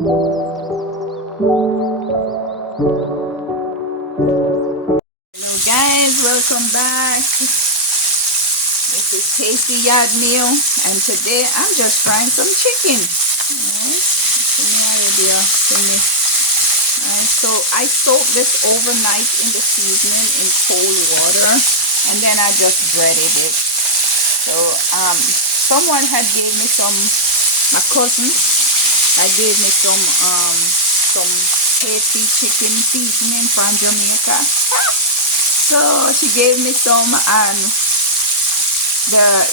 Hello guys, welcome back. This is Tasty Yard Meal, and today I'm just frying some chicken. Alright, so I soak this overnight in the seasoning in cold water, and then I just breaded it. So someone had gave me some, my cousin had gave me some tasty chicken seasoning from Jamaica. So she gave me some, and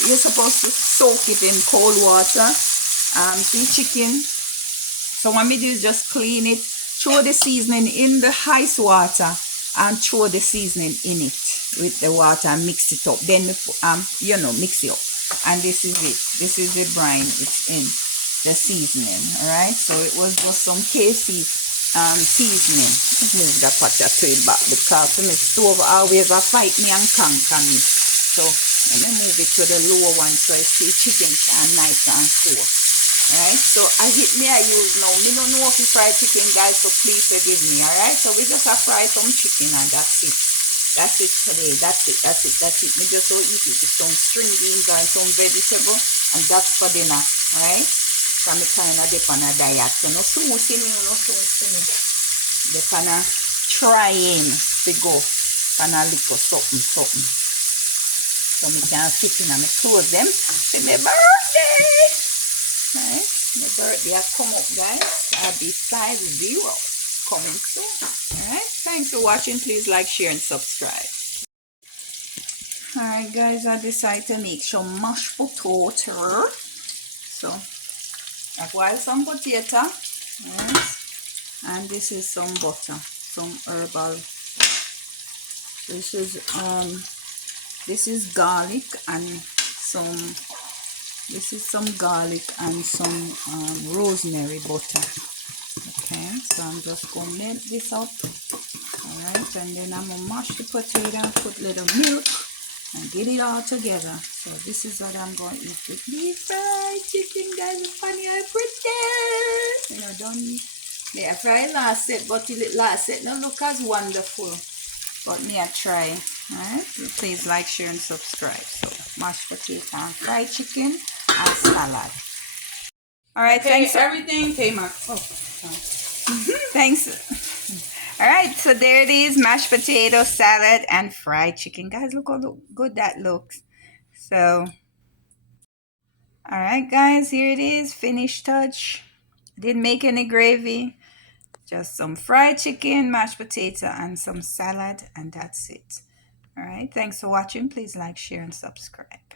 you're supposed to soak it in cold water. See chicken. So what we do is just clean it, throw the seasoning in the ice water, and throw the seasoning in it with the water and mix it up. Then mix it up. And this is it. This is the brine. It's in the seasoning. All right. So it was just some KC seasoning. Let's move the potato back because my stove always fight me and conquer me. So let me move it to the lower one so I see chicken can nice and full. Alright, so I use now. Me don't know if you fry chicken, guys, so please forgive me. Alright, so we just have fry some chicken and that's it. That's it today. That's it. Me just will eat it with some string beans and some vegetable, and that's for dinner. Alright. So I'm kind of dip on a diet. So no soon see me. They kind of trying to go on a little something. So me can fit in and me close them for my birthday. Right, my birthday has come up, guys. I'll be size 0 coming soon. Alright, thanks for watching. Please like, share, and subscribe. Alright, guys, I decided to make some mashed potato. So I boiled some potato. Right, and this is some butter, some herbal. This is garlic and some. This is some garlic and some rosemary butter. Okay, so I'm just going to melt this up. Alright, and then I'm going to mash the potato and put a little milk and get it all together. So this is what I'm going to eat with the fried chicken, guys. It's funny, I pretend. You know, don't. Yeah, I fried last set, but the last set don't look as wonderful. But me, I try. Alright, please like, share, and subscribe. So mashed potato and fried chicken and salad. Alright, thanks. Everything pay my. Oh, thanks. Alright, so there it is, mashed potato, salad, and fried chicken. Guys, look how good that looks. So, alright, guys, here it is, finished touch. Didn't make any gravy. Just some fried chicken, mashed potato, and some salad, and that's it. All right, thanks for watching. Please like, share, and subscribe.